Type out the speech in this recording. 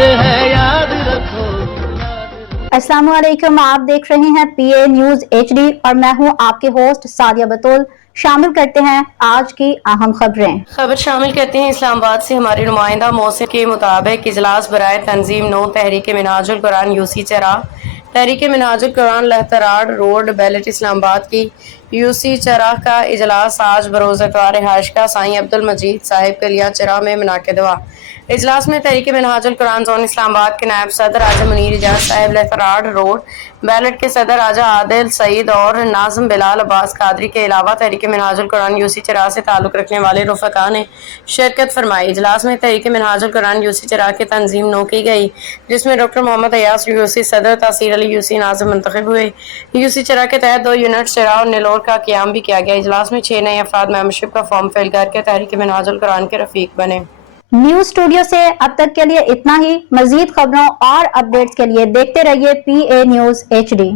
है याद रखो। अस्सलाम वालेकुम, आप देख रहे हैं PA न्यूज HD और मैं हूं आपके होस्ट सादिया बतूल। शामिल करते हैं आज की अहम खबर शामिल करते हैं। इस्लामाबाद से हमारे नुमाइंदा मौसम के मुताबिक इजलास बराए तंजीम 9 तहरीक मिनाजुल कुरान यूसी चरा तहरीक मिनाजुल कुरान लहतराड़ रोड बैलेट इस्लामाबाद की यूसी चरा का इजलास आज बरोज़ इतवार हाशका साईं अब्दुल मजीद साहिब कलिया चरा में मुनाकिद हुआ। इजलास में तहरीक मिनाजुल कुरान जोन इस्लामाबाद के नायब सदर राजा मुनीर इजाज साहिब लहतराड़ रोड बैलेट के सदर राजा आदिल सईद और नाज़िम बिलाल अब्बास कादरी के अलावा तहरीक मिनाजुल कुरान यूसी चरा से ताल्लुक़ रखने वाले रुफ़क़ा ने शिरकत फरमाई। इजलास में तहरीक मिनाजुल कुरान यूसी चरा की तंजीम 9 की गई, जिसमें डॉक्टर मोहम्मद अयास यूसी सदर, तहसीर अली यूसी नाज़िम मुंतखब हुए। यूसी चरा के तहत 2 यूनिट चरा और नेलोर का क़याम भी किया गया। इजलास में 6 नए अफराद मेंबरशिप का फॉर्म फिल करके तहरीक मिनाजुल कुरान के रफीक बने। न्यूज स्टूडियो से अब तक के लिए इतना ही। मजीद खबरों और अपडेट्स के लिए देखते रहिए PA न्यूज HD।